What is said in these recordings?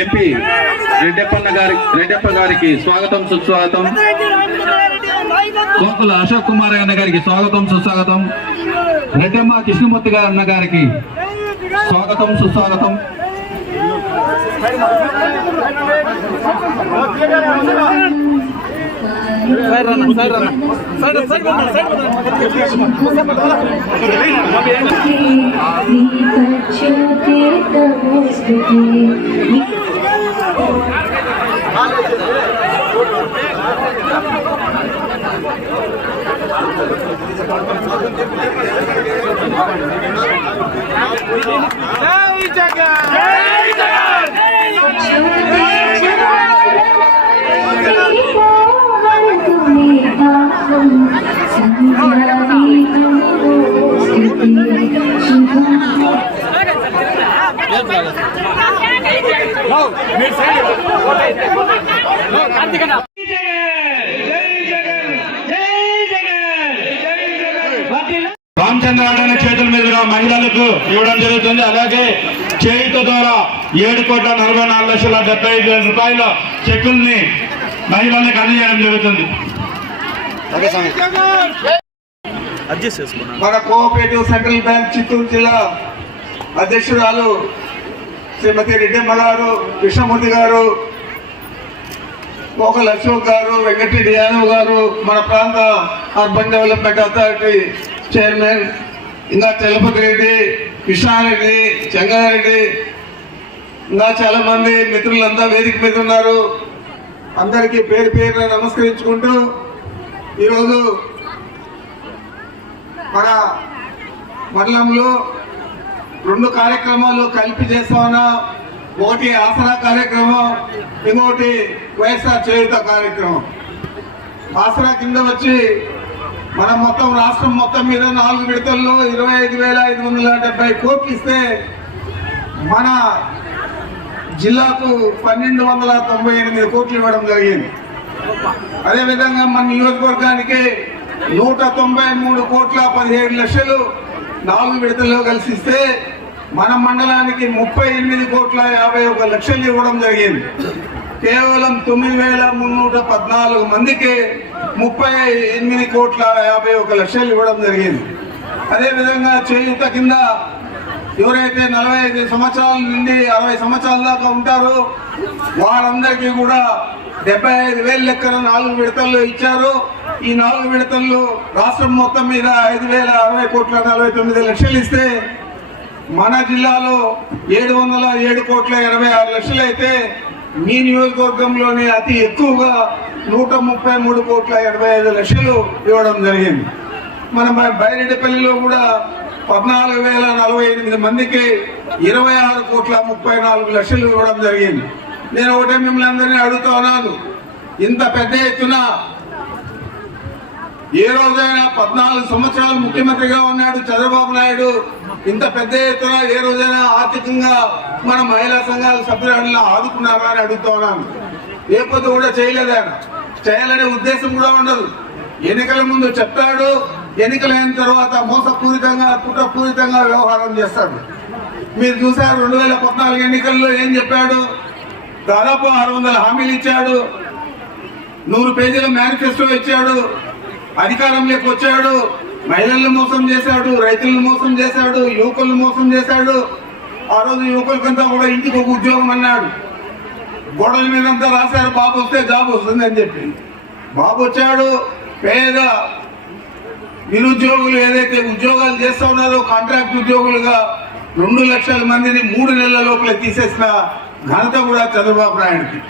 MP రెడ్డప్పన్న గారి రెడ్డప్ప గారికి స్వాగతం సుస్వాగతం. కోకుల అశోక్ కుమార్ అన్న గారికి స్వాగతం సుస్వాగతం. రెడ్డమ్మ కృష్ణమూర్తి గారు అన్న గారికి స్వాగతం సుస్వాగతం. అందుకన్నా రామచంద్రారాయణ చేతుల మీదుగా మహిళలకు ఇవ్వడం జరుగుతుంది. అలాగే చేయుత ద్వారా ఏడు కోట్ల నలభై నాలుగు లక్షల డెబ్బై ఐదు వేల రూపాయల చెక్కుల్ని మహిళలకు అందజేయడం జరుగుతుంది. మన కోఆపరేటివ్ సెంట్రల్ బ్యాంక్ చిత్తూరు జిల్లా అధ్యక్షురాలు శ్రీమతి రెడ్డమ్మ గారు కృష్ణమూర్తి గారు పోకల్ అశోక్ గారు వెంకటరెడ్డి యాదవ్ గారు మన ప్రాంత అర్బన్ డెవలప్మెంట్ అథారిటీ చైర్మన్ ఇంకా చలపతి రెడ్డి కృష్ణారెడ్డి చెంగారెడ్డి. ఇంకా చాలా మంది మిత్రులంతా వేదిక మీద ఉన్నారు. అందరికీ పేరు పేరున నమస్కరించుకుంటూ ఈరోజు మన మండలంలో రెండు కార్యక్రమాలు కలిపి చేస్తామన్నా ఒకటి ఆసరా కార్యక్రమం ఇంకొకటి వైఎస్ఆర్ చేయుత కార్యక్రమం. ఆసరా కింద వచ్చి మనం మొత్తం రాష్ట్రం మొత్తం మీద నాలుగు విడతల్లో ఇరవై ఐదు వేల ఐదు వందల డెబ్బై కోట్లు ఇస్తే మన జిల్లాకు పన్నెండు వందల తొంభై ఎనిమిది కోట్లు ఇవ్వడం జరిగింది. అదేవిధంగా మన నియోజకవర్గానికి నూట తొంభై మూడు కోట్ల పదిహేడు లక్షలు నాలుగు విడతల్లో కలిసిస్తే మన మండలానికి ముప్పై ఎనిమిది కోట్ల యాభై ఒక లక్షలు ఇవ్వడం జరిగింది. కేవలం తొమ్మిది వేల మున్నూట పద్నాలుగు మందికి ముప్పై ఎనిమిది కోట్ల యాభై ఒక లక్షలు ఇవ్వడం జరిగింది. అదేవిధంగా చేయుత కింద ఎవరైతే నలభై ఐదు సంవత్సరాల నుండి అరవై సంవత్సరాల దాకా ఉంటారో వారందరికీ కూడా డెబ్బై ఐదు వేల లెక్కన నాలుగు విడతల్లో ఇచ్చారు. ఈ నాలుగు విడతల్లో రాష్ట్రం మొత్తం మీద ఐదు వేల అరవై కోట్ల నలభై తొమ్మిది లక్షలు ఇస్తే మన జిల్లాలో ఏడు వందల ఏడు కోట్ల ఎనభై ఆరు లక్షలు అయితే మీ నియోజకవర్గంలోనే అతి ఎక్కువగా నూట ముప్పై మూడు కోట్ల ఎనభై ఐదు లక్షలు ఇవ్వడం జరిగింది. మన బైరెడ్డిపల్లిలో కూడా పద్నాలుగు వేల నలభై ఎనిమిది మందికి ఇరవై ఆరు కోట్ల ముప్పై నాలుగు లక్షలు ఇవ్వడం జరిగింది. నేను ఒకటే మిమ్మల్ని అందరినీ అడుగుతా ఉన్నాను. ఇంత పెద్ద ఎత్తున ఏ రోజైనా పద్నాలుగు సంవత్సరాలు ముఖ్యమంత్రిగా ఉన్నాడు చంద్రబాబు నాయుడు. ఇంత పెద్ద ఎత్తున ఏ రోజైనా ఆర్థికంగా మన మహిళా సంఘాల సభ్యులను ఆదుకున్నారా అని అడుగుతున్నాను లేకపోతే కూడా చేయలేదు ఆయన. చేయాలనే ఉద్దేశం కూడా ఉండదు. ఎన్నికల ముందు చెప్తాడు ఎన్నికలైన తర్వాత మోసపూరితంగా కుట్రపూరితంగా వ్యవహారం చేస్తాడు. మీరు చూసారు రెండు వేల పద్నాలుగు ఎన్నికల్లో ఏం చెప్పాడు? దాదాపు ఆరు వందల హామీలు ఇచ్చాడు. నూరు పేజీల మేనిఫెస్టో ఇచ్చాడు. అధికారంలోకి వచ్చాడు మహిళలను మోసం చేశాడు రైతులను మోసం చేశాడు యువకులను మోసం చేశాడు. ఆ రోజు యువకులకంతా కూడా ఇంటికి ఒక ఉద్యోగం అన్నాడు. గొడవల మీద అంతా రాశారు బాబు వస్తే జాబ్ వస్తుంది అని చెప్పి బాబు వచ్చాడు పేద నిరుద్యోగులు ఏదైతే ఉద్యోగాలు చేస్తా ఉన్నారో కాంట్రాక్ట్ ఉద్యోగులుగా రెండు లక్షల మందిని మూడు నెలల లోపల తీసేసిన ఘనత కూడా చంద్రబాబు నాయుడికి.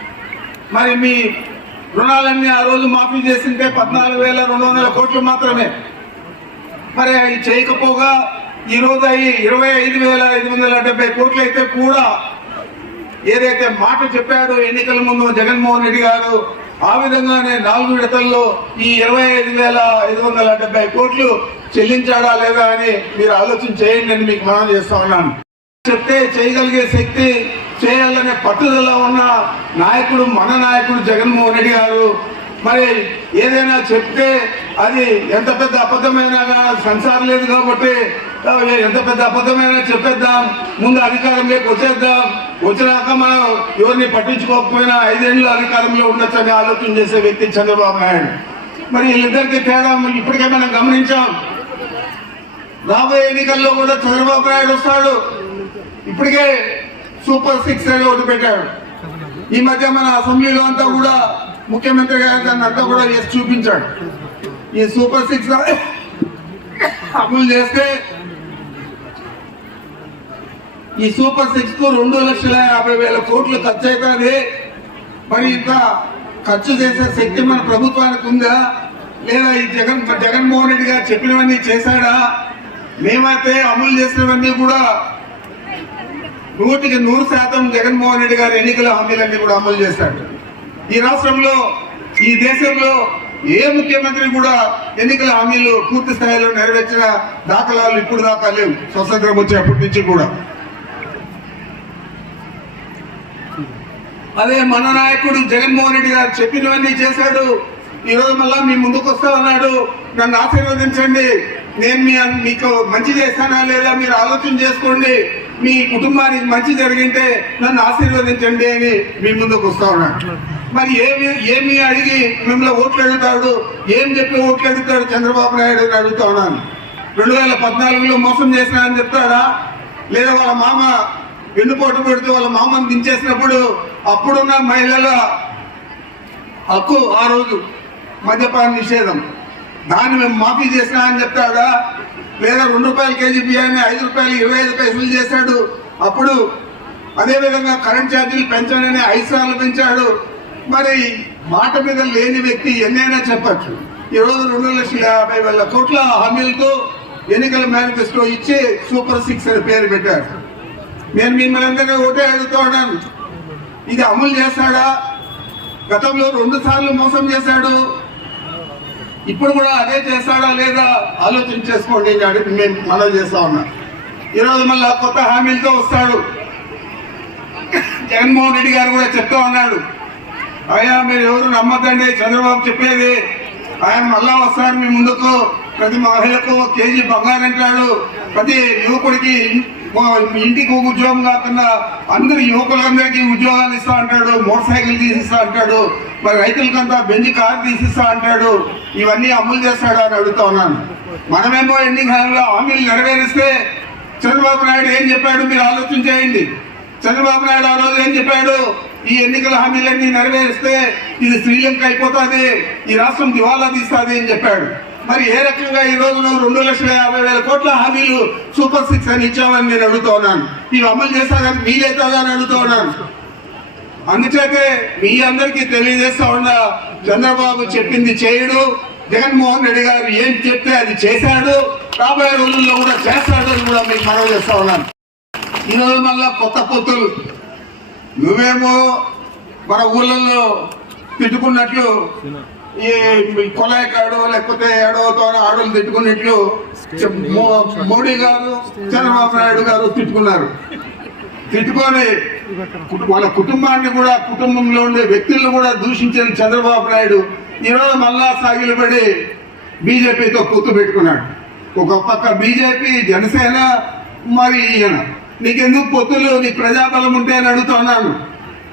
మరి మీ రుణాలన్నీ ఆ రోజు మాఫీ చేసింటే పద్నాలుగు వేల రెండు వందల కోట్లు మాత్రమే. మరి అవి చేయకపోగా ఈ రోజు అవి ఇరవై ఐదు వేల ఐదు వందల డెబ్బై కోట్లు అయితే కూడా ఏదైతే మాట చెప్పాడో ఎన్నికల ముందు జగన్మోహన్ రెడ్డి గారు ఆ విధంగానే నాలుగు విడతల్లో ఈ ఇరవై ఐదు వేల ఐదు వందల డెబ్బై కోట్లు చెల్లించాడా లేదా అని మీరు ఆలోచన చేయండి అని మీకు మనం చేస్తా ఉన్నాను. చెప్తే చేయగలిగే శక్తి చేయాలనే పట్టుదల ఉన్న నాయకుడు మన నాయకుడు జగన్మోహన్ రెడ్డి గారు. మరి ఏదైనా చెప్తే అది ఎంత పెద్ద అబద్ధమైనా సంసారం లేదు కాబట్టి ఎంత పెద్ద అబద్ధమైనా చెప్పేద్దాం. ముందు అధికారంలోకి వచ్చేద్దాం. వచ్చినాక మనం ఎవరిని పట్టించుకోకపోయినా ఐదేళ్ళు అధికారంలో ఉండొచ్చని ఆలోచన చేసే వ్యక్తి చంద్రబాబు నాయుడు. మరి వీళ్ళిద్దరికి తేడా ఇప్పటికే మనం గమనించాం. రాబోయే ఎన్నికల్లో కూడా చంద్రబాబు నాయుడు వస్తాడు. ఇప్పటికే సూపర్ సిక్స్ అని ఒకటి పెట్టాడు ఈ మధ్య మన అసెంబ్లీలో అంతా కూడా ముఖ్యమంత్రి గారు దాన్ని అంతా కూడా చేసి చూపించాడు. ఈ సూపర్ సిక్స్ అమలు చేస్తే ఈ సూపర్ సిక్స్కు రెండు లక్షల యాభై వేల కోట్లు ఖర్చు అవుతుంది మరి ఇంత ఖర్చు చేసే శక్తి మన ప్రభుత్వానికి ఉందా? లేదా ఈ జగన్ జగన్మోహన్ రెడ్డి గారు చెప్పినవన్నీ చేశాడా? మేమైతే అమలు చేసినవన్నీ కూడా నూటికి నూరు శాతం జగన్మోహన్ రెడ్డి గారు ఎన్నికల హామీలన్నీ కూడా అమలు చేశాడు. ఈ రాష్ట్రంలో ఈ దేశంలో ఏ ముఖ్యమంత్రి కూడా ఎన్నికల హామీలు పూర్తి స్థాయిలో నెరవేర్చిన దాఖలాలు ఇప్పుడు దాకా లేవు. స్వతంత్రం వచ్చేప్పటి నుంచి కూడా. అదే మన నాయకుడు జగన్మోహన్ రెడ్డి గారు చెప్పినవన్నీ చేశాడు. ఈ రోజు మళ్ళా మీ ముందుకు వస్తా ఉన్నాడు నన్ను ఆశీర్వదించండి. నేను మీ మీకు మంచి చేస్తానా లేదా మీరు ఆలోచన చేసుకోండి. మీ కుటుంబానికి మంచి జరిగింటే నన్ను ఆశీర్వదించండి అని మీ ముందుకు వస్తా ఉన్నాడు. మరి ఏమి ఏమి అడిగి మిమ్మల్ని ఓట్లు అడుగుతాడు? ఏం చెప్పి ఓట్లు అడుగుతాడు? చంద్రబాబు నాయుడు అని అడుగుతా ఉన్నాను. రెండు వేల పద్నాలుగులో మోసం చేసినా అని చెప్తాడా? లేదా వాళ్ళ మామ వెన్నుపోటు పెడితే వాళ్ళ మామను దించేసినప్పుడు అప్పుడున్న మహిళల హక్కు ఆ రోజు మద్యపాన నిషేధం. దాన్ని మేము మాఫీ చేసినా అని చెప్తాడా? లేదా రెండు రూపాయల కేజీ బియ్యాన్ని ఐదు రూపాయలు ఇరవై ఐదు పైసలు చేశాడు. అప్పుడు అదేవిధంగా కరెంట్ ఛార్జీలు పెంచాలని ఐదు సార్లు పెంచాడు. మరి మాట మీద లేని వ్యక్తి ఎన్నైనా చెప్పచ్చు. ఈరోజు రెండు లక్షల యాభై వేల కోట్ల హామీలతో ఎన్నికల మేనిఫెస్టో ఇచ్చి సూపర్ సిక్స్ అని పేరు పెట్టారు నేను మిమ్మల్ని అందరినీ ఒకటే అడుగుతూ ఉన్నాను. ఇది అమలు చేస్తాడా గతంలో రెండు సార్లు మోసం చేశాడు. ఇప్పుడు కూడా అదే చేస్తాడా లేదా ఆలోచన చేసుకోండి అని అడిగి మేము మనం చేస్తా ఉన్నాం. ఈరోజు మళ్ళా కొత్త హామీలతో వస్తాడు. జగన్మోహన్ రెడ్డి గారు కూడా చెప్తా ఉన్నాడు. అయ్యా మీరు ఎవరు నమ్మద్దండి చంద్రబాబు చెప్పేది. ఆయన మళ్ళా వస్తాడు మీ ముందుకు. ప్రతి మహిళకు కేజీ బంగారం అంటాడు. ప్రతి యువకుడికి ఇంటికి ఒక ఉద్యోగం కాకుండా అందరు యువకులందరికీ ఉద్యోగాలు ఇస్తా అంటాడు మోటార్ సైకిల్ తీసిస్తా అంటాడు మరి రైతులకంతా బెంజ్ కార్ తీసిస్తా అంటాడు ఇవన్నీ అమలు చేస్తాడు అని అడుగుతా ఉన్నాను. మనమేమో ఎన్నికల్లో హామీలు నెరవేరిస్తే చంద్రబాబు నాయుడు ఏం చెప్పాడు మీరు ఆలోచన చేయండి. చంద్రబాబు నాయుడు ఆ రోజు ఏం చెప్పాడు? ఈ ఎన్నికల హామీలన్నీ నెరవేరిస్తే ఇది శ్రీలంక అయిపోతుంది ఈ రాష్ట్రం దివాలా తీస్తుంది అని చెప్పాడు. మరి ఏ రకంగా ఈ రోజు నువ్వు రెండు లక్షల యాభై వేల కోట్ల హామీలు సూపర్ సిక్స్ అని ఇచ్చామని నేను అడుగుతా ఉన్నాను. ఇవి అమలు చేస్తానని మీరేతాగా అని అడుగుతా ఉన్నాను. అందుచేతే మీ అందరికీ తెలియజేస్తా ఉన్నా చంద్రబాబు చెప్పింది చేయడు జగన్మోహన్ రెడ్డి గారు ఏం చెప్తే అది చేశాడు రాబోయే రోజుల్లో కూడా చేస్తాడు అని కూడా మీకు మనవి చేస్తా ఉన్నాను. ఈరోజు మళ్ళా కొత్త పొత్తులు నువ్వేమో మన ఊళ్ళల్లో తిట్టుకున్నట్లు ఈ కొలాయి కాడు లేకపోతే ఏడవతో ఆడలు తిట్టుకున్నట్లు మోడీ గారు చంద్రబాబు నాయుడు గారు తిట్టుకున్నారు. తిట్టుకొని వాళ్ళ కుటుంబాన్ని కూడా కుటుంబంలో ఉండే వ్యక్తులను కూడా దూషించిన చంద్రబాబు నాయుడు ఈరోజు మళ్ళా సాగిలపడి బీజేపీతో పొత్తు పెట్టుకున్నాడు. ఒక పక్క బీజేపీ జనసేన మరి ఈయన. నీకెందుకు పొత్తులు? నీ ప్రజాబలం ఉంటే అని అడుగుతున్నాను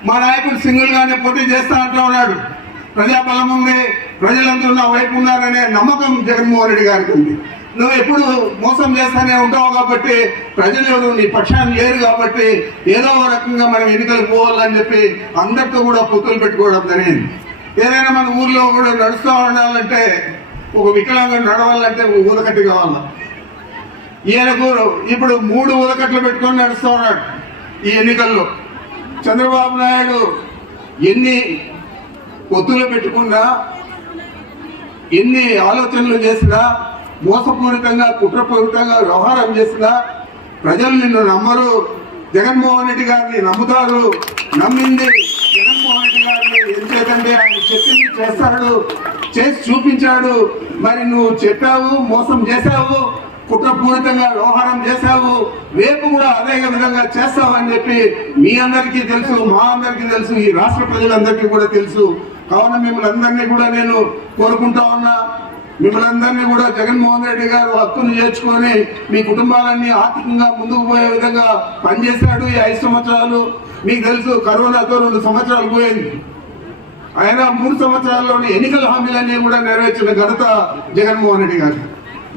మా నాయకుడు సింగిల్గానే పోటీ చేస్తా అంటూ ఉన్నాడు. ప్రజాబలం ఉంది ప్రజలందరూ నా వైపు ఉన్నారనే నమ్మకం జగన్మోహన్ రెడ్డి గారికి ఉంది. నువ్వు ఎప్పుడు మోసం చేస్తానే ఉంటావు కాబట్టి ప్రజలు ఎవరు నీ పక్షాన్ని లేరు కాబట్టి ఏదో ఒక రకంగా మనం ఎన్నికలు పోవాలని చెప్పి అందరితో కూడా పొత్తులు పెట్టుకోవడం జరిగింది. ఏదైనా మన ఊర్లో కూడా నడుస్తూ ఉండాలంటే ఒక వికలాంగం నడవాలంటే ఊదకట్టి కావాలా? ఈయనకు ఇప్పుడు మూడు ఉదకట్లు పెట్టుకొని నడుస్తూ ఉన్నాడు ఈ ఎన్నికల్లో. చంద్రబాబు నాయుడు ఎన్ని పొత్తులు పెట్టుకున్నా ఎన్ని ఆలోచనలు చేసినా మోసపూరితంగా కుట్రపూరితంగా వ్యవహారం చేసినా ప్రజలు నిన్ను నమ్మరు. జగన్మోహన్ రెడ్డి గారిని నమ్ముతారు. నమ్మింది జగన్మోహన్ రెడ్డి గారిని ఎంచేతంటే ఆయన చెప్పింది చేస్తాడు చేసి చూపించాడు. మరి నువ్వు చెప్పావు మోసం చేశావు కుట్రపూరితంగా వ్యవహారం చేశావు. రేపు కూడా అదే విధంగా చేస్తావని చెప్పి మీ అందరికీ తెలుసు మా అందరికీ తెలుసు ఈ రాష్ట్ర ప్రజలందరికీ కూడా తెలుసు. కావున మిమ్మల్ని అందరినీ కూడా నేను కోరుకుంటా ఉన్నా. మిమ్మల్ని అందరినీ కూడా జగన్మోహన్ రెడ్డి గారు హక్కును చేర్చుకొని మీ కుటుంబాలన్నీ ఆర్థికంగా ముందుకు పోయే విధంగా పనిచేశాడు ఈ ఐదు సంవత్సరాలు. మీకు తెలుసు కరోనాతో రెండు సంవత్సరాలు పోయింది. ఆయన మూడు సంవత్సరాల్లోని ఎన్నికల హామీలన్నీ కూడా నెరవేర్చిన ఘనత జగన్మోహన్ రెడ్డి గారు.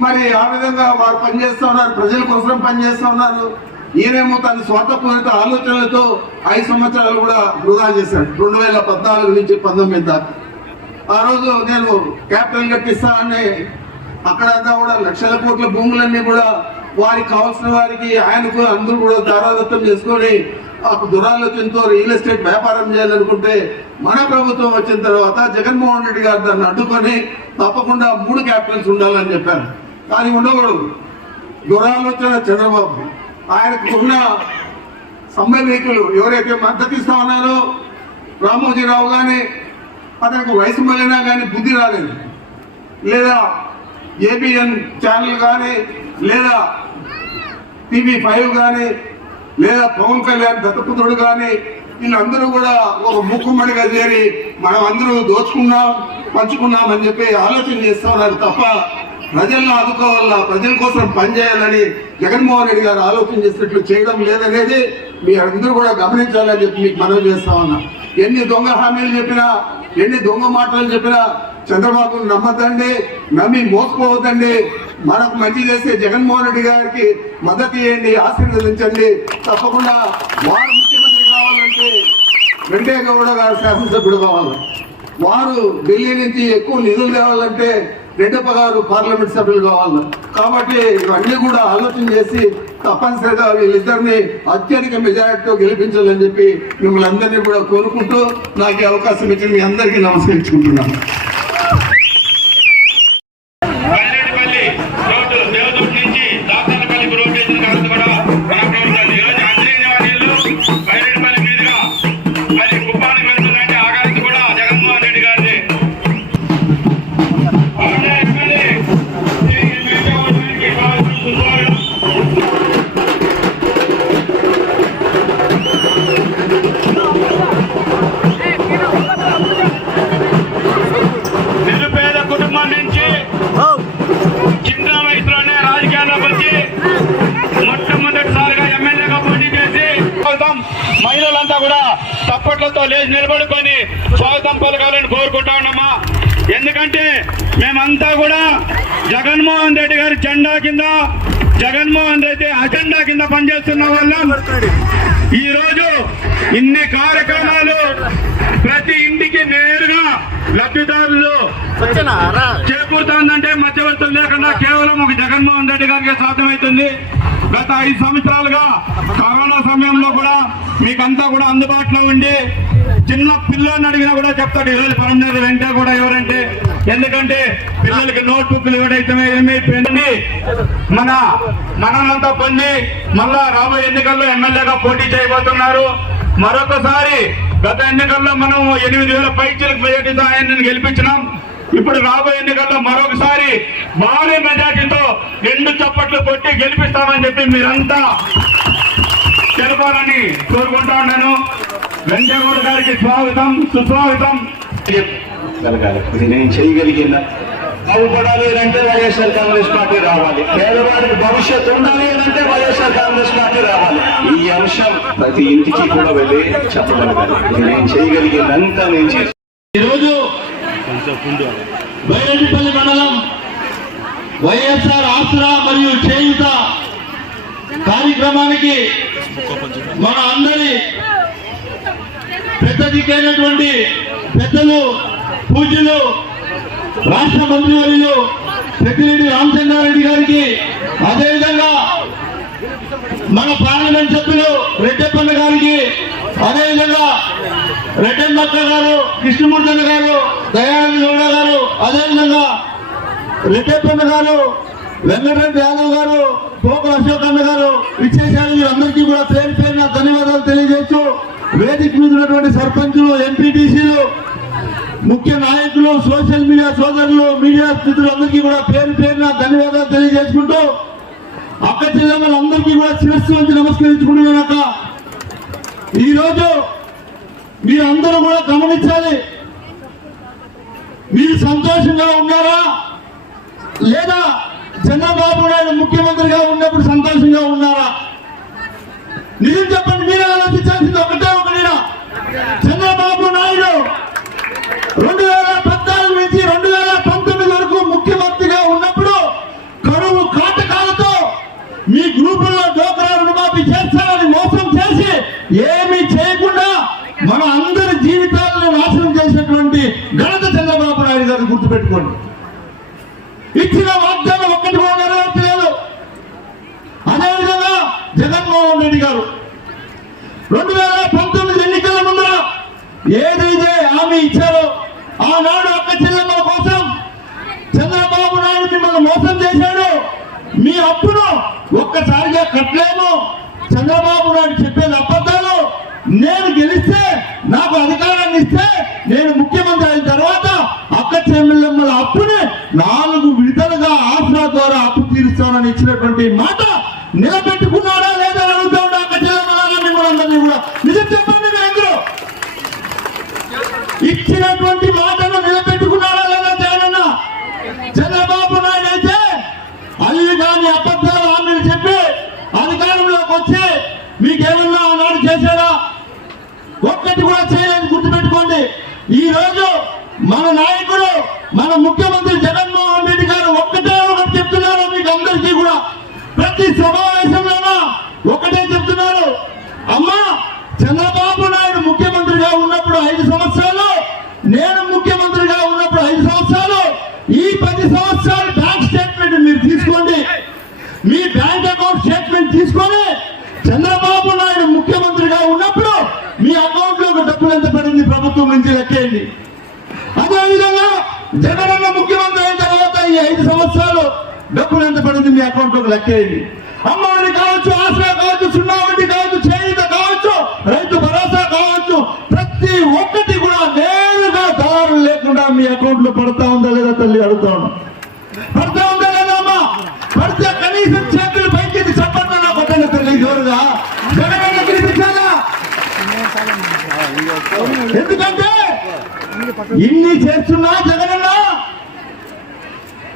మరి ఆ విధంగా వారు పనిచేస్తూ ఉన్నారు ప్రజల కోసం పనిచేస్తూ ఉన్నారు. ఈయనేమో తన స్వార్థపూరిత ఆలోచనలతో ఐదు సంవత్సరాలు కూడా వృధా చేశాడు. రెండు వేల పద్నాలుగు నుంచి పంతొమ్మిది దాకా. ఆ రోజు నేను క్యాపిటల్ కట్టిస్తా అని అక్కడంతా కూడా లక్షల కోట్ల భూములన్నీ కూడా వారికి కావాల్సిన వారికి ఆయనకు అందరూ కూడా దారాదత్తం చేసుకొని ఆ దురాలోచనతో రియల్ ఎస్టేట్ వ్యాపారం చేయాలనుకుంటే మన ప్రభుత్వం వచ్చిన తర్వాత జగన్మోహన్ రెడ్డి గారు దాన్ని అడ్డుకొని తప్పకుండా మూడు క్యాపిటల్స్ ఉండాలని చెప్పారు. కానీ ఉండకూడదు దురాలోచన చంద్రబాబు. ఆయనకు ఉన్న సంబంధికులు ఎవరైతే మద్దతు ఇస్తా ఉన్నారో రామోజీరావు కానీ అతనికి వయసు మళ్ళినా కానీ బుద్ధి రాలేదు. లేదా ఏబిఎన్ ఛానల్ కానీ లేదా టీవీ ఫైవ్ కానీ లేదా పవన్ కళ్యాణ్ దత్తపుత్రుడు కానీ వీళ్ళందరూ కూడా ఒక ముక్కుమ్మడిగా చేరి మనం అందరూ దోచుకున్నాం పంచుకున్నాం అని చెప్పి ఆలోచన చేస్తా ఉన్నారు తప్ప ప్రజలను ఆదుకోవాలా? ప్రజల కోసం పనిచేయాలని జగన్మోహన్ రెడ్డి గారు ఆలోచన చేసినట్లు చేయడం లేదనేది మీ అందరూ కూడా గమనించాలని చెప్పి మీకు మనవి చేస్తా ఉన్నా. ఎన్ని దొంగ హామీలు చెప్పినా ఎన్ని దొంగ మాటలు చెప్పినా చంద్రబాబు నమ్మద్దండి నమ్మి మోసపోవద్దండి. మనకు మంచి చేస్తే జగన్మోహన్ రెడ్డి గారికి మద్దతు ఇవ్వండి ఆశీర్వదించండి. తప్పకుండా వారు ముఖ్యమంత్రి కావాలంటే వెంకయ్యగౌడ గారు శాసనసభ్యుడు కావాలి. వారు ఢిల్లీ నుంచి ఎక్కువ నిధులు తేవాలంటే రెడ్డప్ప గారు పార్లమెంట్ సభ్యులు కావాలి. కాబట్టి ఇవన్నీ కూడా ఆలోచన చేసి తప్పనిసరిగా వీళ్ళిద్దరిని అత్యధిక మెజారిటీతో గెలిపించాలని చెప్పి మిమ్మల్ని అందరినీ కూడా కోరుకుంటూ నాకు అవకాశం ఇచ్చిన మీ అందరికీ నమస్కరించుకుంటున్నాను. లేచి నిలబడుకొని స్వాగతం పలకాలని కోరుకుంటా ఉన్నామా ఎందుకంటే మేమంతా కూడా జగన్మోహన్ రెడ్డి గారి జెండా కింద జగన్మోహన్ రెడ్డి అజెండా కింద పనిచేస్తున్న వాళ్ళం. ఈ రోజు ఇన్ని కార్యక్రమాలు ప్రతి ఇంటికి నేరుగా లబ్ధిదారులు చేకూరుతోందంటే మధ్యవర్తులు లేకుండా కేవలం ఒక జగన్మోహన్ రెడ్డి గారికి సాధ్యమవుతుంది గత ఐదు సంవత్సరాలుగా కరోనా సమయంలో కూడా మీకంతా కూడా అందుబాటులో ఉండి చిన్న పిల్లల్ని అడిగినా కూడా చెప్తాడు ఈరోజు పరంజాలు వెంటే కూడా ఎవరంటే? ఎందుకంటే పిల్లలకి నోట్ బుక్లు ఇవ్వడైతే ఏమైపోయింది మన మనంతా పొంది మళ్ళా రాబోయే ఎన్నికల్లో ఎమ్మెల్యేగా పోటీ చేయబోతున్నారు. మరొకసారి గత ఎన్నికల్లో మనం ఎనిమిది వేల పైచీలకు మెజార్టీతో ఆయన గెలిపించినాం. ఇప్పుడు రాబోయే ఎన్నికల్లో మరొకసారి భారీ మెజార్టీతో రెండు చప్పట్లు కొట్టి గెలిపిస్తామని చెప్పి మీరంతా తెలపాలని కోరుకుంటా ఉన్నాను. వెంకటగౌడ గారికి స్వాగతం సుస్వాగతం. కలగాలి. ఇది నేను చేయగలిగిన బాగుపడాలి అంటే వైఎస్ఆర్ కాంగ్రెస్ పార్టీ రావాలి. పేదవాడికి భవిష్యత్తు ఉండాలి అంటే వైఎస్ఆర్ కాంగ్రెస్ పార్టీ రావాలి. ఈ అంశం ప్రతి ఇంటికి కూడా వెళ్ళి చెప్పగలగాలి. ఇది నేను చేయగలిగినంత నేను చేస్తాను ఈరోజు బైరెడ్డిపల్లి మండలం వైఎస్ఆర్ ఆసరా మరియు చేయుత కార్యక్రమానికి మన అందరి పెద్ద దిక్కైనటువంటి పెద్దలు పూజలు రాష్ట్ర మంత్రివర్యులు పెద్దిరెడ్డి రామచంద్రారెడ్డి గారికి అదేవిధంగా మన పార్లమెంట్ సభ్యులు రెడ్డప్పన్న గారికి అదేవిధంగా రెడ్డమ్మక్క గారు కృష్ణమూర్తన్న గారు దయానంద గౌడ గారు అదేవిధంగా రెడ్డప్పన్న గారు వెంకటరెడ్డి యాదవ్ గారు పోకుల అశోక్ అన్న గారు విచ్చేశారు. అందరికీ కూడా పేరు పేరున ధన్యవాదాలు తెలియజేస్తూ వేదిక మీద ఉన్నటువంటి సర్పంచులు ఎంపీటీసీలు ముఖ్య నాయకులు సోషల్ మీడియా సోదరులు మీడియా స్థితులందరికీ కూడా పేరు పేరున ధన్యవాదాలు తెలియజేసుకుంటూ అక్క చెల్లెమ్మలందరికీ కూడా శిరస్సు వచ్చి నమస్కరించుకుంటున్నాక ఈరోజు మీరందరూ కూడా గమనించాలి. మీరు సంతోషంగా ఉన్నారా? లేదా చంద్రబాబు నాయుడు ముఖ్యమంత్రిగా ఉన్నప్పుడు సంతోషంగా ఉన్నారా? నిజం చెప్పండి మీరే ఆలోచించాల్సింది ఒకటే ఒకటినా చంద్రబాబు నాయుడు రెండు వేల పద్నాలుగు నుంచి రెండు వేల పంతొమ్మిది వరకు ముఖ్యమంత్రిగా ఉన్నప్పుడు కరువు కాటకాలతో మీ గ్రూపుల్లో డోకరా రుణమాఫీ చేస్తారని మోసం చేసి ఏమీ చేయకుండా మన అందరి జీవితాలను నాశనం చేసినటువంటి ఘనత చంద్రబాబు నాయుడు గారిని గుర్తుపెట్టుకోండి. ఇచ్చిన వాగ్దానం ఒక్కటి కూడా నెరవేర్చలేదు అదేవిధంగా జగన్మోహన్ రెడ్డి గారు. రెండు వేల పంతొమ్మిది ఎన్నికల ముందర ఏదైతే హామీ ఇచ్చారో ఆనాడు అక్క చెల్లెమ్మల కోసం చంద్రబాబు నాయుడు మిమ్మల్ని మోసం చేశాడు. మీ అప్పును ఒక్కసారిగా కట్టలేము. చంద్రబాబు నాయుడు చెప్పేది అబద్ధాలు. నేను గెలిస్తే నాకు అధికారాన్ని ఇస్తే నేను ముఖ్యమంత్రి అయిన తర్వాత అక్క చెల్లెమ్మల అప్పుని నాలుగు విడతలుగా ఆసరా ద్వారా అప్పు తీరుస్తానని ఇచ్చినటువంటి మాట నిలబెట్టుకున్నాడా లేదా అని అడుగుతా ఉన్నా అక్క చెల్లెమ్మలాగా మిమ్మల్ని అందరినీ కూడా నిజం చెప్పండి మీరందరూ ఇచ్చినటువంటి మాటను నిలబెట్టుకున్నాడా లేదా జగనన్న? చంద్రబాబు నాయుడు అయితే అల్లి కాని అబద్ధాలు హామీలు చెప్పి అధికారంలోకి వచ్చి మీకేమన్నా ఆనాడు చేశాడా? ఒక్కటి కూడా చేయలేదు గుర్తుపెట్టుకోండి. ఈ రోజు మన నాయకుడు మన ముఖ్యమంత్రి జగన్మోహన్ రెడ్డి గారు ఒక్కటే ఒకటి చెప్తున్నారు మీకు అందరికీ కూడా ప్రతి సభ ఒకటే చెప్తున్నారు అమ్మా చంద్రబాబు నాయుడు ముఖ్యమంత్రిగా ఉన్నప్పుడు ఐదు సంవత్సరాలు నేను ముఖ్యమంత్రిగా ఉన్నప్పుడు ఐదు సంవత్సరాలు ఈ పది సంవత్సరాలు బ్యాంక్ స్టేట్మెంట్ మీరు తీసుకోండి మీ బ్యాంక్ అకౌంట్ స్టేట్మెంట్ తీసుకొని చంద్రబాబు నాయుడు ముఖ్యమంత్రిగా ఉన్నప్పుడు మీ అకౌంట్లో డబ్బులు ఎంత పడింది ప్రభుత్వం నుంచి లెక్కేయండి? అదే జగన్ జగనన్న ముఖ్యమంత్రి అయిన తర్వాత ఈ ఐదు సంవత్సరాలు డబ్బులు ఎంత పడింది మీ అకౌంట్లోకి లెక్కేయండి? అమ్మఒడి కావచ్చు ఆసరా కావచ్చు సున్నా వడ్డీ కావచ్చు చేయుత కావచ్చు రైతు భరోసా కావచ్చు ప్రతి ఒక్కటి కూడా నేరుగా దారులు లేకుండా మీ అకౌంట్లో పడతా ఉందా లేదా తల్లి అడుగుతా ఉన్నా? పడతా ఉందా లేదా అమ్మా? పడితే కనీసం చేతులు తల్లి ఎందుకంటే ఇన్ని చేస్తున్నా జగనన్న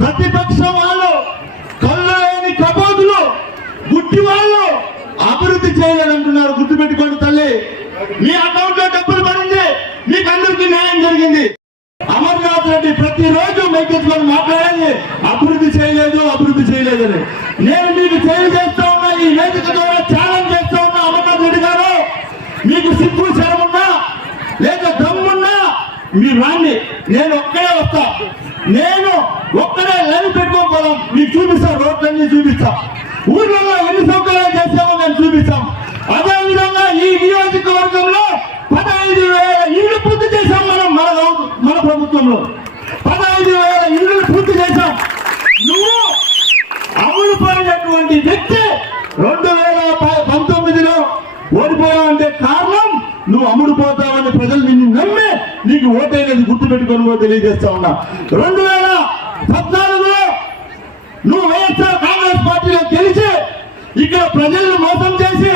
ప్రతిపక్షం వాళ్ళు కళ్ళు లేని కబోదులు గుట్టి వాళ్ళు అభివృద్ధి చేయాలంటున్నారు గుర్తుపెట్టుకోండి తల్లి. మీ అకౌంట్లో డబ్బులు పడింది మీకు అందరికీ న్యాయం జరిగింది. అమర్నాథ్ రెడ్డి ప్రతిరోజు మైకెత్తుకొని మాట్లాడేది అభివృద్ధి చేయలేదు అభివృద్ధి చేయలేదని. నేను మీకు తెలియజేస్తా ఈ వేదిక ద్వారా ఛాలెంజ్ చేస్తా ఉన్నా అమర్నాథ్ రెడ్డి గారు మీకు సిగ్గు శరమున్నా లేక దమ్మున్నా మీరు రాండి. నేను ఒక్కడే వస్తా. నేను ఒక్కడే లైవ్ పెట్టుకోకపోదాం మీకు చూపిస్తా రోడ్లన్నీ చూపిస్తా. ఊర్లలో ఎన్ని సౌకర్యాలు చేసామో మేము చూపిస్తాం. అదే విధంగా ఈ నియోజకవర్గంలో పదహైదు వేల ఇళ్ళు పూర్తి చేశాం మనం మన మన ప్రభుత్వంలో. పదహైదు వేల ఇళ్ళు పూర్తి చేశాం. నువ్వు అమలు పడినటువంటి వ్యక్తి రెండు వేల పంతొమ్మిదిలో ఓడిపోయావంటే కారణం నువ్వు అమ్ముడు పోతావని ప్రజలు నిన్ను నమ్మి నీకు ఓటైనది గుర్తుపెట్టుకొని కూడా తెలియజేస్తా ఉన్నా. రెండు వేల పద్నాలుగులో నువ్వు వైఎస్ఆర్ కాంగ్రెస్ పార్టీలో గెలిచి ఇక్కడ ప్రజలను మోసం చేసి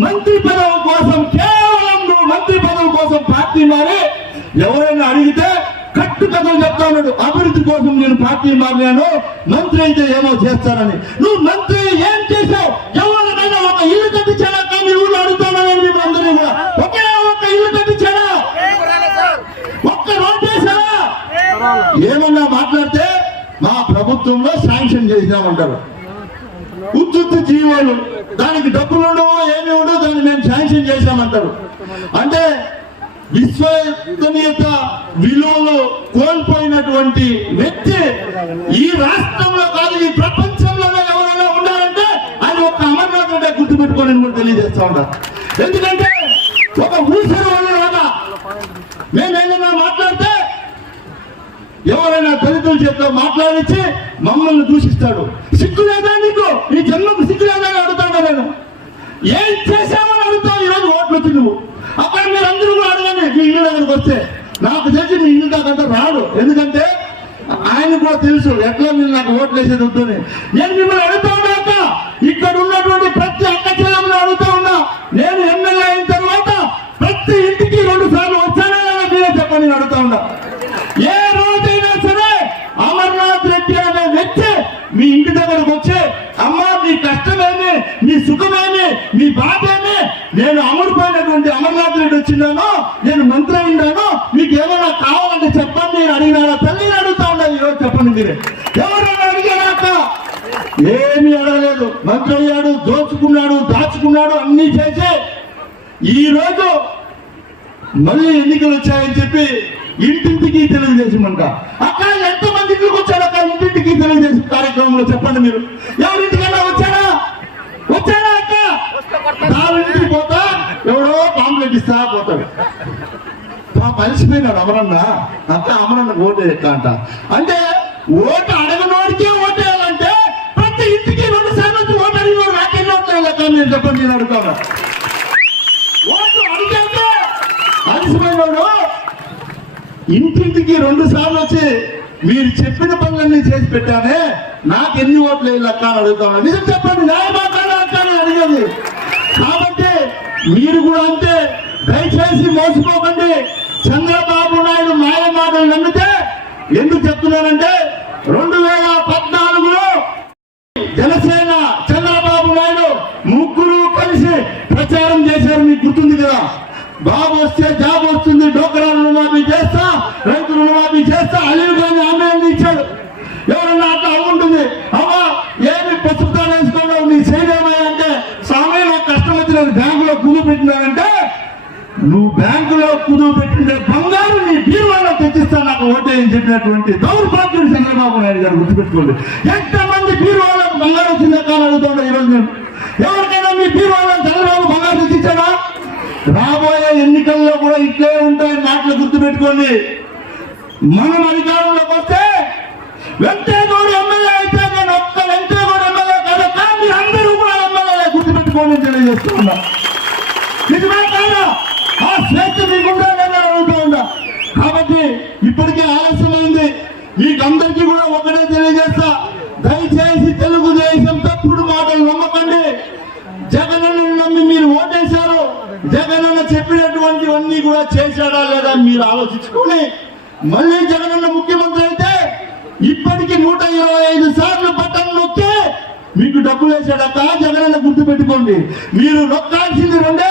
మంత్రి పదవి కోసం కేవలం నువ్వు మంత్రి పదవి కోసం పార్టీ మారి ఎవరైనా అడిగితే కథలు అభివృద్ధి కోసం నేను పార్టీ మారినాను మంత్రి అయితే ఏమో చేస్తానని. నువ్వు మంత్రి ఏం చేశావు? ఎవరికైనా ఒక ఇల్లు కట్టించాడా కానీ ఊళ్ళో అడుగుతానని మేము కూడా. ఒకే ఒక ఇల్లు కట్టించాడా ఒక్క రోడ్ వేసాడా ఏమన్నా మాట్లాడితే మా ప్రభుత్వంలో శాంక్షన్ చేసినామంటారు. ఉత్తుత్తు జీవోలు. దానికి డబ్బులు ఉండవు ఏమి ఉండవు దాన్ని మేము శాంక్షన్ చేశామంటారు. అంటే విశ్వసనీయత విలువలు కోల్పోయినటువంటి వ్యక్తి ఈ రాష్ట్రంలో కాదు ఈ ప్రపంచంలోనే ఎవరైనా ఉండాలంటే ఆయన ఒక అమర్నాథ్ ఉంటే గుర్తుపెట్టుకోనని కూడా తెలియజేస్తా ఉంటా. ఎందుకంటే ఒక ఊసరు వాళ్ళ మేము ఏదైనా మాట్లాడితే ఎవరైనా దళితుల చేతిలో మాట్లాడించి మమ్మల్ని దూషిస్తాడు. సిగ్గు లేదా నీకు? నీ జన్మకు సిగ్గు లేదా అని నేను? ఏం చేశామని అడుగుతావు? ఈరోజు ఓట్లు వచ్చి నువ్వు అక్కడ మీరు అందరూ కూడా మీ ఇల్లు దగ్గరకు వస్తే నాకు తెలిసి మీ ఇల్లు దాకా రాడు. ఎందుకంటే ఆయన కూడా తెలుసు ఎట్లా మీరు నాకు ఓట్లు వేసేది వద్దని నేను మిమ్మల్ని అడుగుతా ఉన్నాక ఇక్కడ ఉన్నటువంటి ప్రతి అక్క చెల్లెమ్మని అడుగుతా ఉన్నా. నేను ఎమ్మెల్యే అయిన తర్వాత ప్రతి ఇంటికి రెండు సార్లు వచ్చానే మీరే చెప్పని నేను అడుగుతా ఉన్నా. ఏ రోజైనా సరే అమర్నాథ్ రెడ్డి అనే వ్యక్తి మీ ఇంటి దగ్గరకు వచ్చే అమ్మా మీ కష్టమేమి? మీ సుఖమేమి? మీ బాధేమి? నేను అమరుపోయినటువంటి అమర్నాథ్ రెడ్డి నేను మంత్రి అయినాను మీకు ఏమైనా కావాలంటే చెప్పండి నేను అడిగినా తల్లిని అడుగుతా ఉండదు ఈరోజు చెప్పండి మీరే. ఎవరైనా అడిగారాక ఏమీ అడగలేదు. మంత్రి అయ్యాడు దోచుకున్నాడు దాచుకున్నాడు అన్ని చేసి ఈ రోజు మళ్ళీ ఎన్నికలు వచ్చాయని చెప్పి ఇంటింటికి తెలుగుదేశం అంట. అక్కడ ఎంత మంది ఇంటికి వచ్చాడు అక్కడ ఇంటింటికి తెలుగుదేశం కార్యక్రమంలో చెప్పండి మీరు. ఎవరి వచ్చాడా వచ్చాడా అక్క దాని పోతా ఎవడో కాంప్లైంట్ ఇస్తా పోతాడు అమరన్న అంత అమరన్న ఓటు ఎక్క అంట. అంటే ఓటు అడగనోడికే ఓటు వేయాలంటే ప్రతి ఇంటికి రెండు సార్లు వచ్చి ఓటు అడిగినోడు నాకెన్ని ఓట్లు వేయాలక్క నేను చెప్పండి నేను అడుగుతాను. ఓటు అడిగాక అలసిపోయినాడు ఇంటింటికి రెండు సార్లు వచ్చి మీరు చెప్పిన పనులన్నీ చేసి పెట్టానే నాకు ఎన్ని ఓట్లు వేయాలక్క అని అడుగుతాను. నిజం చెప్పండి న్యాయమాకాలు అక్క అని అడిగేది. కాబట్టి మీరు కూడా అంతే. దయచేసి మోసుకోకండి చంద్రబాబు నాయుడు మాయ మాటలు నమ్మితే ఎందుకు చెప్తున్నానంటే రెండు వేల పద్నాలుగులో జనసేన చంద్రబాబు నాయుడు ముగ్గురు కలిసి ప్రచారం చేశారు మీకు గుర్తుంది కదా? బాబు వస్తే జాబ్ వస్తుంది డోకరా రుణమాఫీ చేస్తా రైతు రుణమాఫీ చేస్తా అలీలు గాని ఆమె ఇచ్చాడు. ఎవరన్నా అట్లా ఉంటుంది అమ్మా ఏమి పసుపుతాను వేసుకోవడం నీ చేయలేమయ్యా అంటే స్వామి నాకు కష్టం వచ్చి నేను బ్యాంకులో కుదువు పెట్టినానంటే నువ్వు బ్యాంకులో కుదువు పెట్టింటే బంగారు నీ బీరువాలో తెచ్చిస్తా నాకు ఓటేయని చెప్పినటువంటి దౌర్భాగ్యుడు చంద్రబాబు నాయుడు గారు గుర్తుపెట్టుకోండి. ఎంతమంది బీరువాలో బంగారం వచ్చిందా కానీ అడుగుతుండే ఈరోజు నేను. ఎవరికైనా మీ బీరువాలో చంద్రబాబు బంగారు తెచ్చిచ్చాడా? రాబోయే ఎన్నికల్లో కూడా ఇట్లే ఉంటాయి మాటలు గుర్తుపెట్టుకోండి. మనం అధికారంలోకి వస్తే వెంకటేగౌడ ఎమ్మెల్యే అయితే నేను ఒక్క వెంకటేగౌడ ఎమ్మెల్యే కాదు కానీ అందరూ కూడా ఎమ్మెల్యే గుర్తుపెట్టుకోండి తెలియజేస్తున్నా నిజమే కాదా? ఆ స్వేచ్ఛ మీకుందా కూడా అని ఉందా కాబట్టి ఇప్పటికే ఆలస్యమైంది. మీకందరికీ కూడా ఒకటే తెలియజేస్తా. దయచేసి తెలుగుదేశం తప్పుడు మాటలు నమ్మకండి. జగనన్న నమ్మి మీరు ఓటేశారు. జగనన్న చెప్పినటువంటివన్నీ కూడా చేశాడా లేదా మీరు ఆలోచించుకుని మళ్ళీ జగనన్న ముఖ్యమంత్రి అయితే ఇప్పటికి నూట ఇరవై ఐదు సార్లు బటన్ నొక్కి మీకు డబ్బులు వేసాడక్క జగనన్న గుర్తు పెట్టుకోండి. మీరు నొక్కాల్సింది రెండే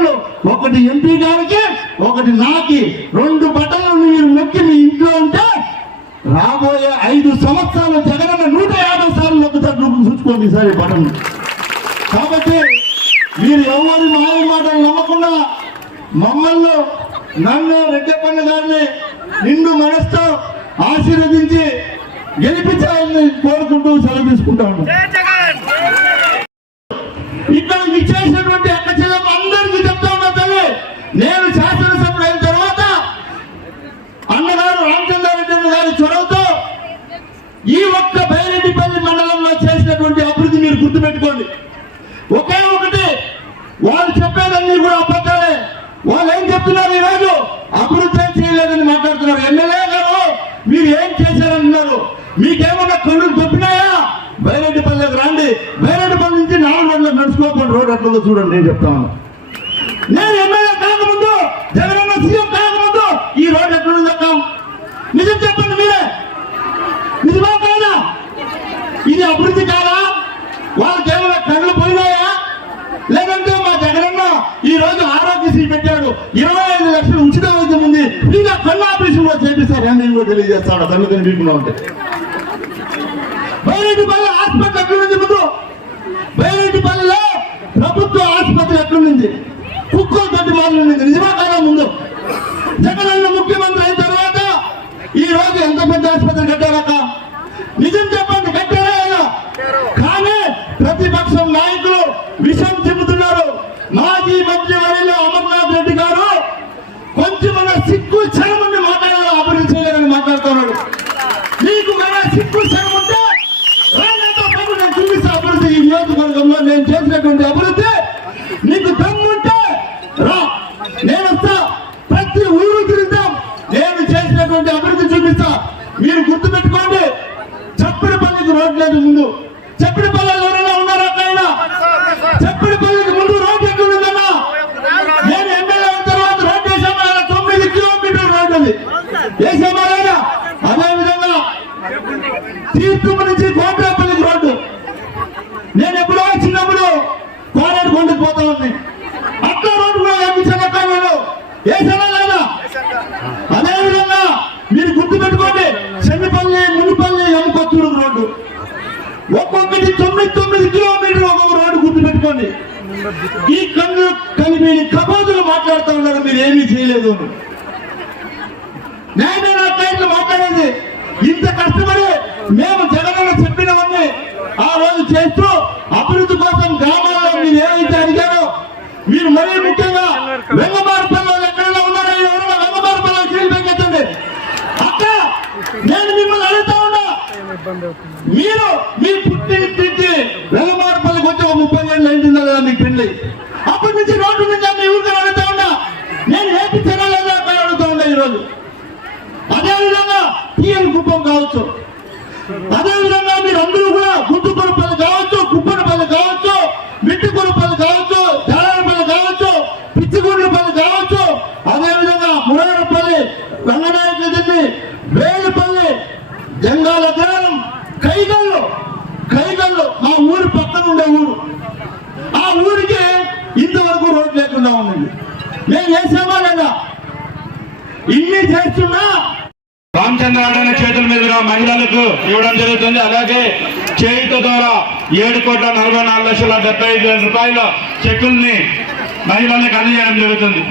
రెండు బటన్లు ఒకటి ఎంపీ గారికి ఒకటి నాకి రెండు బటన్లు మీరు నొక్కి మీ ఇంట్లో ఉంటే రాబోయే ఐదు సంవత్సరాలు జగనన్న నూట యాభై సార్లు నొక్కుతారు చూసుకోండి ఈసారి బటన్ కాబట్టి మీరు ఎవరి మాయ మాటలు నమ్మకుండా మమ్మల్ని నన్ను రెడ్డప్పన్న గారిని నిండు మనసుతో ఆశీర్వదించి గెలిపించాలని కోరుకుంటూ సెలవు తీసుకుంటా ఉన్నాను ఇక్కడ విచ్చేసినటువంటి అక్క చెల్లెమ్మ అందరికీ చెప్తా ఉన్నా తల్లి నేను శాసనసభ్యుడు అయిన తర్వాత అన్నగారు రామచంద్రారెడ్డి అన్న గారి చొరవతో ఈ ఒక్క బైరెడ్డిపల్లి మండలంలో చేసినటువంటి అభివృద్ధి మీరు గుర్తుపెట్టుకోండి. ఒకే ఒకటి వాళ్ళు చెప్పేదన్నీ కూడా అబద్ధాలే. వాళ్ళు ఏం చెప్తున్నారు ఈ రోజు అభివృద్ధి చేయలేదని మాట్లాడుతున్నారు. ఎమ్మెల్యే గారు మీరు ఏం చేశారంటున్నారు మీకేమన్నా కళ్ళు దొప్పినాయా బైరెడ్డిపల్లికి రండి. బైరెడ్డిపల్లి నుంచి నాలుగు వందలు నడుచుకోకుండా రోడ్ అట్లా చూడండి నేను చెప్తాను నేను ఎమ్మెల్యే జగనన్న సీఎం కాకముందు ఈ రోడ్డు ఎట్లుంది అక్క నిజం చెప్పండి మీరే. నిజమా కాదా? ఇది అభివృద్ధి కాదా? వాళ్ళ కేవలం కళ్ళు పోయినాయా? లేదంటే మా జగనన్న ఈ రోజు ఆరోగ్యశ్రీ పెట్టాడు. ఇరవై ఐదు లక్షలు ఉచిత వైద్యం ఉంది. ఇంకా కళ్ళు ఆపరేషన్ కూడా చేపిస్తారు అని నేను కూడా తెలియజేస్తాడు తల్లి కనిపించకుండా ఉంటే బైరెడ్డిపల్లి హాస్పిటల్ అభివృద్ధి ముందు బైరెడ్డిపల్లిలో ప్రభుత్వ ఆసుపత్రి నిజమా కాదా ముందు జగనన్న ముఖ్యమంత్రి అయిన తర్వాత ఈ రోజు ఎంత పెద్ద ఆసుపత్రి కట్టారక్క? నిజం చెప్పండి కట్టారా లేదా? కానీ ప్రతిపక్షం నాయకులు విషం చెబుతున్నారు. మాజీ మంత్రి వారిలో అమర్నాథ్ రెడ్డి గారు కొంచెమన్నా సిక్కు చరమని మాట్లాడాలి? అభివృద్ధి చేయాలని మాట్లాడుతున్నాడు. మీకు కానీ సిగ్గు చరం ఉంటే నేను చూపిస్తా అభివృద్ధి ఈ నియోజకవర్గంలో నేను చేసినటువంటి అభివృద్ధి. నీకు దమ్ముంటే రా నేను వస్తా. ప్రతి ఊరు తిరుగుతాం. నేను చేసినటువంటి అభివృద్ధి చూపిస్తా. మీరు గుర్తు పెట్టుకోండి చప్పిడి పల్లికి రోడ్ లేదు ముందు. చప్పిడి పల్లెలు ఎవరైనా ఉన్నారా అక్కడ చప్పిడి పల్లికి ముందు రోడ్ ఎక్కడ ఉందన్నా నేను ఎమ్మెల్యే అయిన తర్వాత రోడ్ వేసామా తొమ్మిది కిలోమీటర్ రోడ్ ఉంది. వేసామా అదే విధంగా తీర్పు నుంచి కోట్రాపల్లికి రోడ్డు నేను ఎప్పుడో చిన్నప్పుడు కోనేరు కొండకు పోతా ఉంది అట్లా రోడ్డు కూడా వేయించాను అక్కడ నేను వేసానా లేదా అదే విధంగా మీరు గుర్తు పెట్టుకోండి చెన్నపల్లి మునిపల్లి ఎంకొత్తూరు రోడ్డు. ఒక్కొక్కటి తొమ్మిది తొమ్మిది కిలోమీటర్లు ఒక్కొక్క రోడ్డు గుర్తు పెట్టుకోండి ఈ కన్ను కలిపి కబోదులు మాట్లాడుతూ ఉన్నారు మీరు ఏమీ చేయలేదు అని. నేనే మాట్లాడేది ఇంత కష్టపడి మేము జగనన్న చెప్పినవన్నీ ఆ రోజు చేస్తూ అభివృద్ధి కోసం గ్రామాల్లో మీరు ఏమైతే అడిగారో మీరు మరీ ముఖ్యంగా వెంగమారపల్లిలో ఎక్కడైనా ఉన్నారో ఎవరైనా వెంగమారపల్లిలో సీల్ పెట్టండి అక్క నేను మిమ్మల్ని అడుగుతా ఉన్నా మీరు మీ పుట్టింటి నుంచి వెంగమారపల్లికి వచ్చి ఒక ముప్పై ఏళ్ళు అయిందా లేదా మీ పెళ్ళి అప్పటి నుంచి రోడ్డు నుంచి అన్ని ఊరికి అడుగుతా ఉన్నా. నేను ఏపీ లేదా అక్కడ అడుగుతా ఉన్నా ఈరోజు? అదేవిధంగా విధంగా కుప్పం కావచ్చు. అదేవిధంగా మీరు అందరూ కూడా గుర్తు కావచ్చు కుప్పనపల్లి కావచ్చు మిట్టుకొరపల్లి కావచ్చు జాలపల్లి కావచ్చు పిచ్చిగుండ్లపల్లి కావచ్చు అదే విధంగా మురారపల్లి రంగనాయకుడిని వేలుపల్లి జంగాల గ్రామం కైగల్లు కైగల్లు మా ఊరి పక్కన ఉండే ఊరు ఆ ఊరికి ఇంతవరకు రోడ్ లేకుండా ఉందండి మేము చేసామా లేదా? ఇన్ని చేస్తున్నా? రామచంద్రారాయణ చేతుల మీదుగా మహిళలకు ఇవ్వడం జరుగుతుంది. అలాగే చేయుత ద్వారా ఏడు కోట్ల నలభై నాలుగు లక్షల డెబ్బై ఐదు వేల రూపాయల చెక్కుల్ని మహిళలకు అందజేయడం జరుగుతుంది.